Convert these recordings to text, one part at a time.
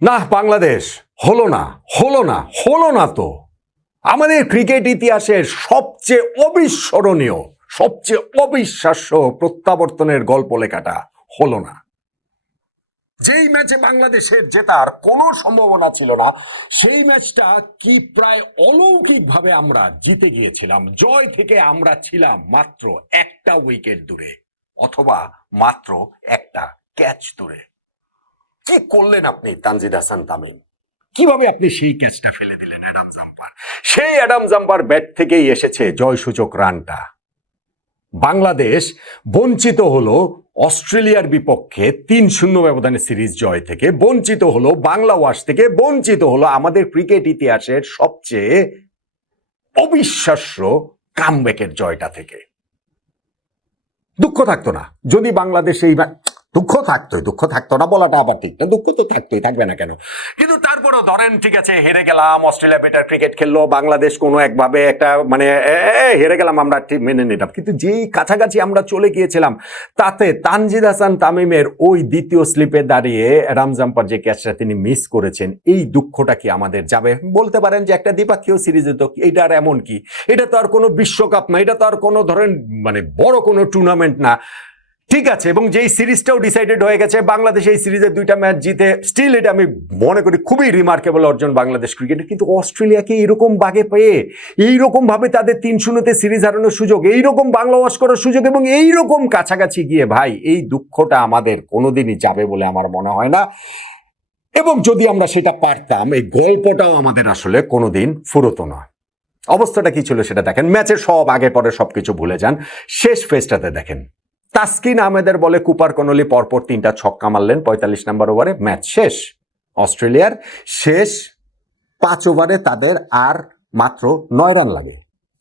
না, বাংলাদেশ হলো না তো। আমাদের ক্রিকেট ইতিহাসের সবচেয়ে অবিস্মরণীয়, সবচেয়ে অবিশ্বাস্য প্রত্যাবর্তনের গল্প লেখাটা হলো না। যেই ম্যাচে বাংলাদেশের জেতার কোনো সম্ভাবনা ছিল না, সেই ম্যাচটা কি প্রায় অলৌকিকভাবে আমরা জিতে গিয়েছিলাম। জয় থেকে আমরা ছিলাম মাত্র একটা উইকেট দূরে, অথবা মাত্র একটা ক্যাচ দূরে। কি করলেন আপনি তানজিদ হাসান তামিম? কিভাবে আপনি সেই ক্যাচটা ফেলে দিলেন অ্যাডাম জাম্পার? সেই অ্যাডাম জাম্পার ব্যাট থেকেই এসেছে জয়সূচক রানটা। বাংলাদেশ বঞ্চিত হলো অস্ট্রেলিয়ার বিপক্ষে 3-0 ব্যবধানে সিরিজ জয় থেকে, বঞ্চিত হলো বাংলা ওয়াশ থেকে, বঞ্চিত হলো আমাদের ক্রিকেট ইতিহাসের সবচেয়ে অবিশ্বাস্য কামব্যাকের জয়টা থেকে। দুঃখ থাকতো না যদি বাংলাদেশ এই দুঃখ থাকতো না বলাটা আবার ঠিক না, দুঃখ তো থাকতোই, থাকবে না কেন? কিন্তু তারপরেও ধরেন, ঠিক আছে, হেরে গেলাম, অস্ট্রেলিয়া বেটার ক্রিকেট খেললো, বাংলাদেশ কোনো একভাবে একটা হেরে গেলাম, আমরা ঠিক মেনে নিলাম। কিন্তু যেই কাছাকাছি আমরা চলে গিয়েছিলাম, তাতে তানজিদ হাসান তামিমের ওই দ্বিতীয় স্লিপে দাঁড়িয়ে অ্যাডাম জাম্পার যে ক্যাচটা তিনি মিস করেছেন, এই দুঃখটা কি আমাদের যাবে? বলতে পারেন যে একটা দ্বিপাক্ষিক সিরিজে তো এটা আর এমন কি, এটা তো আর কোনো বিশ্বকাপ না, এটা তো আর কোনো ধরেন বড় কোনো টুর্নামেন্ট না, ঠিক আছে। এবং যেই সিরিজটাও ডিসাইডেড হয়ে গেছে, বাংলাদেশ এই সিরিজের 2টা ম্যাচ জিতে, স্টিল এটা আমি মনে করি খুবই রিমার্কেবল অর্জন বাংলাদেশ ক্রিকেটের। কিন্তু অস্ট্রেলিয়াকে এরকম বাগে পেয়ে, এইরকম ভাবে তাদের 3-0 সিরিজ হারানোর সুযোগ, এইরকম বাংলা ওয়াশ করার সুযোগ, এবং এইরকম কাছাকাছি গিয়ে, ভাই, এই দুঃখটা আমাদের কোনোদিনই যাবে বলে আমার মনে হয় না। এবং যদি আমরা সেটা পারতাম, এই গল্পটাও আমাদের আসলে কোনোদিন ফুরতো না। অবস্থাটা কি ছিল সেটা দেখেন। ম্যাচের সব আগে পরে সবকিছু ভুলে যান, শেষ ফেজটাতে দেখেন। তাসকিন আহমেদের বলে কুপার কনলি পরপর 3টা ছক্কা মারলেন 45 নম্বর ওভারে, ম্যাচ শেষ। অস্ট্রেলিয়ার শেষ 5 ওভারে তাদের আর মাত্র 9 রান লাগে,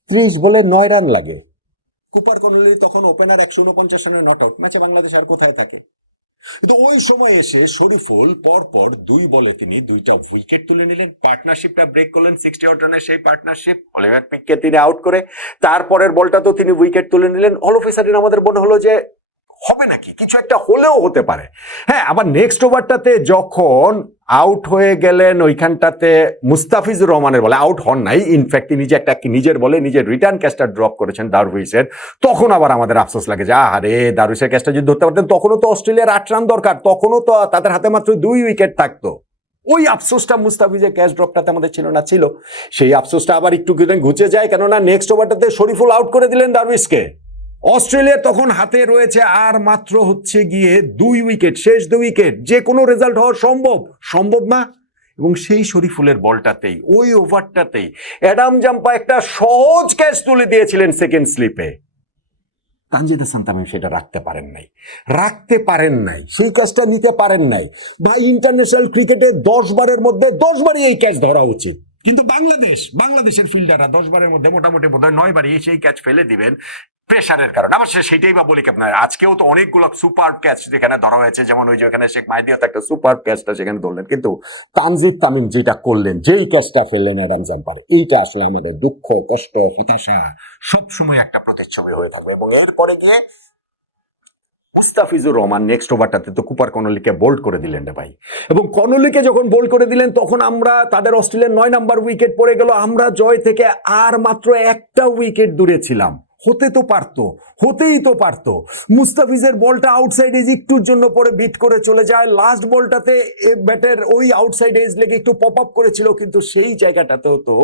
30 বলে 9 রান লাগে। কুপার কনলি তখন ওপেনার, 149 রানে নট আউট। ম্যাচে বাংলাদেশ আর কোথায় থাকে? কিন্তু ওই সময় এসে শরীফুল পরপর 2 বলে তিনি 2টা উইকেট তুলে নিলেন, পার্টনারশিপটা ব্রেক করলেন। 68 রানের সেই পার্টনারশিপ অলিভার পিককে তিনি আউট করে তারপরের বলটা তো তিনি উইকেট তুলে নিলেন। অল অফ এ সাডেন আমাদের মনে হলো যে হবে নাকি, কিছু একটা হলেও হতে পারে। হ্যাঁ, আবার নেক্সট ওভারটাতে যখন আউট হয়ে গেলেন, ওইখানটাতে মুস্তাফিজুর রহমানের বলে আউট হন নাই, ইনফ্যাক্ট তিনি যে একটা নিজের বলে নিজের রিটার্ন ক্যাচটা ড্রপ করেছেন দারুইসের, তখন আবার আমাদের আফসোস লাগে যে আরে, দারুইসের ক্যাচটা যদি ধরতে পারতেন, তখনও তো অস্ট্রেলিয়ার 8 রান দরকার, তখনও তো তাদের হাতে মাত্র 2 উইকেট থাকতো। ওই আফসোসটা মুস্তাফিজের ক্যাচ ড্রপটাতে আমাদের ছিল না, ছিল। সেই আফসোসটা আবার একটু ঘুচে যায়, কেননা নেক্সট ওভারটাতে শরীফুল আউট করে দিলেন দারুইসকে। অস্ট্রেলিয়ার তখন হাতে রয়েছে আর মাত্র হচ্ছে গিয়ে 2 উইকেট, শেষ 2 উইকেট, যে কোনো রেজাল্ট হওয়া সম্ভব না। এবং সেই শরীফুলের বলটাতেই, ওই ওভারটাতেই অ্যাডাম জাম্পা একটা সহজ ক্যাচ তুলে দিয়েছিলেন সেকেন্ড স্লিপে। তানজিদ হাসান তামিম সেটা রাখতে পারেন নাই, সেই ক্যাচটা নিতে পারেন নাই। ভাই, ইন্টারন্যাশনাল ক্রিকেটে 10 বারের মধ্যে 10 বারই এই ক্যাচ ধরা উচিত, কিন্তু বাংলাদেশের ফিল্ডাররা 10 বারের মধ্যে মোটামুটি বোধহয় 9 বারই সেই ক্যাচ ফেলে দিবেন প্রেশারের কারণে। আবার সেটাই বা বলি কি আপনার, আজকেও তো অনেকগুলো সুপার ক্যাচ যেখানে ধরা হয়েছে, যেমন ওই যে ওখানে শেখ মাহিদিও একটা সুপার ক্যাচটা সেখানে ধরলেন, কিন্তু তানজিদ তামিম যেটা করলেন, যেই ক্যাচটা ফেললেন অ্যাডাম জাম্পার, এইটা আসলে আমাদের দুঃখ, কষ্ট, হতাশা সবসময় একটা প্রতিচ্ছবি হয়ে থাকবে। এবং এরপরে গিয়ে মুস্তাফিজুর রহমান নেক্সট ওভারটাতে তো কুপার কনলিকে বোল্ড করে দিলেন রে ভাই। এবং কনলিকে যখন বোল্ড করে দিলেন, তখন আমরা, তাদের অস্ট্রেলিয়ার 9 নাম্বার উইকেট পড়ে গেল, আমরা জয় থেকে আর মাত্র একটা উইকেট দূরে ছিলাম। হতেই তো পারতো। মুস্তাফিজের বলটা আউটসাইড এজ একটুর জন্য পরে বিট করে চলে যায়, লাস্ট বলটাতে ব্যাটের ওই আউটসাইড এজ লেগে একটু পপ আপ করেছিল, কিন্তু সেই জায়গাটাতেও তো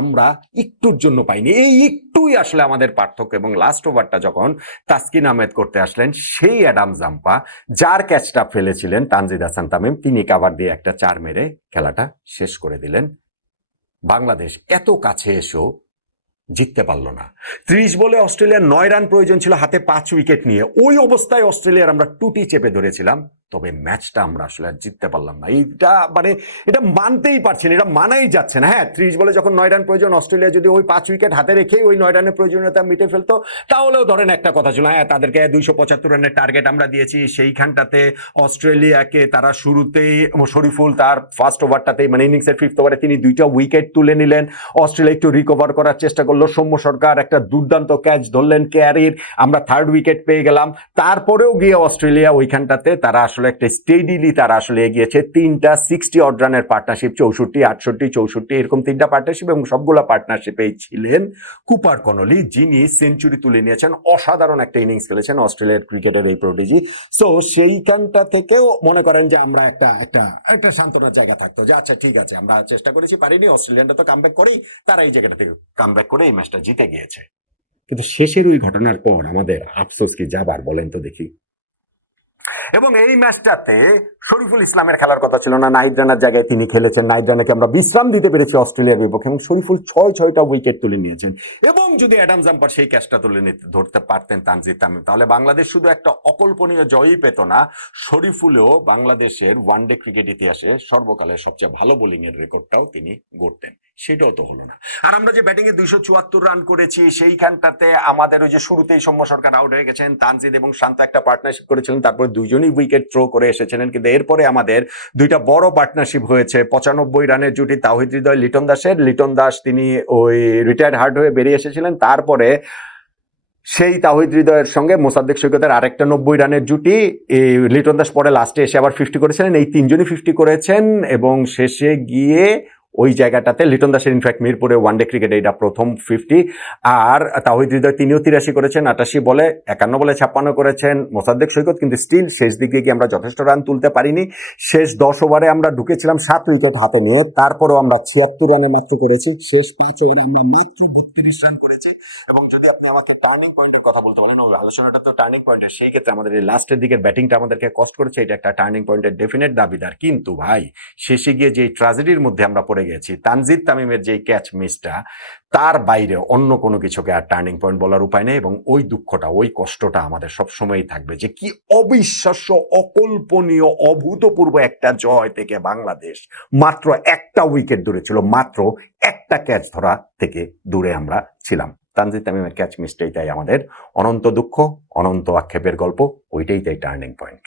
আমরা একটুর জন্য পাইনি। এই একটুই আসলে আমাদের পার্থক্য। এবং লাস্ট ওভারটা যখন তাসকিন আহমেদ করতে আসলেন, সেই অ্যাডাম জাম্পা যার ক্যাচটা ফেলেছিলেন তানজিদ হাসান তামিম, তিনি কাভার দিয়ে একটা 4 মেরে খেলাটা শেষ করে দিলেন। বাংলাদেশ এত কাছে এসেও জিততে পারলো না। 30 বলে অস্ট্রেলিয়ার 9 রান প্রয়োজন ছিল, হাতে 5 উইকেট নিয়ে। ওই অবস্থায় অস্ট্রেলিয়ার আমরা টুটি চেপে ধরেছিলাম, তবে ম্যাচটা আমরা আসলে আর জিততে পারলাম না। এটা মানতেই পারছি না, এটা মানাই যাচ্ছে না। হ্যাঁ, 30 বলে যখন 9 রান প্রয়োজন, অস্ট্রেলিয়া যদি ওই 5 উইকেট হাতে রেখেই ওই 9 রানের প্রয়োজনীয়তা মিটে ফেলতো, তাহলেও ধরেন একটা কথা ছিল, হ্যাঁ, তাদেরকে 275 রানের টার্গেট আমরা দিয়েছি। সেইখানটাতে অস্ট্রেলিয়াকে তারা শুরুতেই, শরীফুল তার ফার্স্ট ওভারটাতেই, ইনিংসের 5th ওভারে তিনি 2টা উইকেট তুলে নিলেন। অস্ট্রেলিয়া একটু রিকভার করার চেষ্টা করলো, সৌম্য সরকার একটা দুর্দান্ত ক্যাচ ধরলেন কেয়ারির, আমরা 3rd উইকেট পেয়ে গেলাম। তারপরেও গিয়ে অস্ট্রেলিয়া ওইখানটাতে তারা আসলে একটা স্টেডিলি তারা আসলে এগিয়েছে। 3টা 60 অড রানের পার্টনারশিপ, 64, 68, 64 এরকম 3টা পার্টনারশিপ, এবং সবগুলো পার্টনারশিপেই ছিলেন কুপার কনলি, যিনি সেঞ্চুরি তুলে নিয়েছেন। অসাধারণ একটা ইনিংস খেলেছেন অস্ট্রেলিয়ার ক্রিকেটের এই প্রোডিজি। সো সেইখানটা থেকেও মনে করেন যে আমরা একটা একটা একটা সান্ত্বনার জায়গা থাকতো যে আচ্ছা ঠিক আছে, আমরা চেষ্টা করেছি, পারিনি, অস্ট্রেলিয়ানরা তো কামব্যাক করেই, তারা এই জায়গাটা থেকে কামব্যাক করে এই ম্যাচটা জিতে গিয়েছে। কিন্তু শেষের ওই ঘটনার পর আমাদের আফসোস কি যাবার, বলেন তো দেখি। এবং এই ম্যাচটাতে শরীফুল ইসলামের খেলার কথা ছিল না, নাহিদ রানার জায়গায় তিনি খেলেছেন। নাহিদ রানাকে আমরা বিশ্রাম দিতে পেরেছি অস্ট্রেলিয়ার বিপক্ষে, এবং শরীফুল 6টা উইকেট তুলে নিয়েছেন। এবং যদি অ্যাডাম জাম্পার সেই ক্যাচটা তুলে ধরতে পারতেন তানজিদ তামিম, তাহলে বাংলাদেশ শুধু একটা অকল্পনীয় জয়ই পেত না, শরীফুলও বাংলাদেশের ওয়ানডে ক্রিকেট ইতিহাসে সর্বকালের সবচেয়ে ভালো বোলিং এর রেকর্ডটাও তিনি গড়তেন। সেটাও তো হলো না। আর আমরা যে ব্যাটিং এ 274 রান করেছি, সেইখানটাতে আমাদের ওই যে শুরুতেই সৌম্য সরকার আউট হয়ে গেছেন, তানজিদ এবং শান্ত একটা পার্টনারশিপ করেছিলেন, তারপরে দুইজনই উইকেট থ্রো করে এসেছিলেন। কিন্তু এরপরে আমাদের দুইটা বড় পার্টনারশিপ হয়েছে। 95 রানের জুটি তাওহিদ হৃদয় লিটন দাসের। লিটন দাস তিনি ওই রিটায়ার্ড হার্ট হয়ে বেরিয়ে এসেছিলেন। তারপরে সেই তাওহিদ হৃদয়ের সঙ্গে মোসাদ্দেক সৈকতের আরেকটা 90 রানের জুটি। এই লিটন দাস পরে লাস্টে এসে আবার 50 করেছিলেন। এই তিনজনই 50 করেছেন, এবং শেষে গিয়ে ওই জায়গাটাতে লিটন দাসের ইনফ্যাক্ট মিরপুরে ওয়ানডে ক্রিকেটে এটা প্রথম 50। আর তাওহিদ হৃদয় তিনিও 83 করেছেন, 88 বলে, 51 বলে 56 করেছেন মোসাদ্দেক সৈকত। কিন্তু স্টিল শেষ দিকে গিয়ে আমরা যথেষ্ট রান তুলতে পারিনি। শেষ 10 ওভারে আমরা ঢুকেছিলাম 7 উইকেট হাতে নিয়ে, তারপরেও আমরা 76 রানে মাত্র করেছি। শেষ 5 ওভারে আমরা মাত্র 32 রান করেছি। এবং যদি আপনি আমাকে টার্নিং পয়েন্টের কথা বলতে বলেন, আলোচনাটা তো টার্নিং পয়েন্টের, সেই ক্ষেত্রে আমাদের এই লাস্টের দিকের ব্যাটিংটা আমাদেরকে কষ্ট করেছে, এটা একটা টার্নিং পয়েন্টের ডেফিনেট দাবিদার। কিন্তু ভাই শেষে গিয়ে যে ট্র্যাজেডির মধ্যে আমরা পড়ে গেছি, তানজিদ তামিমের যে ক্যাচ মিসটা, তার বাইরে অন্য কোনো কিছুকে আর টার্নিং পয়েন্ট বলার উপায় নেই। এবং ওই দুঃখটা, ওই কষ্টটা আমাদের সবসময়ই থাকবে, যে কি অবিশ্বাস্য, অকল্পনীয়, অভূতপূর্ব একটা জয় থেকে বাংলাদেশ মাত্র একটা উইকেট দূরে ছিল, মাত্র একটা ক্যাচ ধরা থেকে দূরে আমরা ছিলাম। তানজিদ তামিমের ক্যাচ মিসটাই তাই আমাদের অনন্ত দুঃখ, অনন্ত আক্ষেপের গল্প, ওইটাই তাই টার্নিং পয়েন্ট।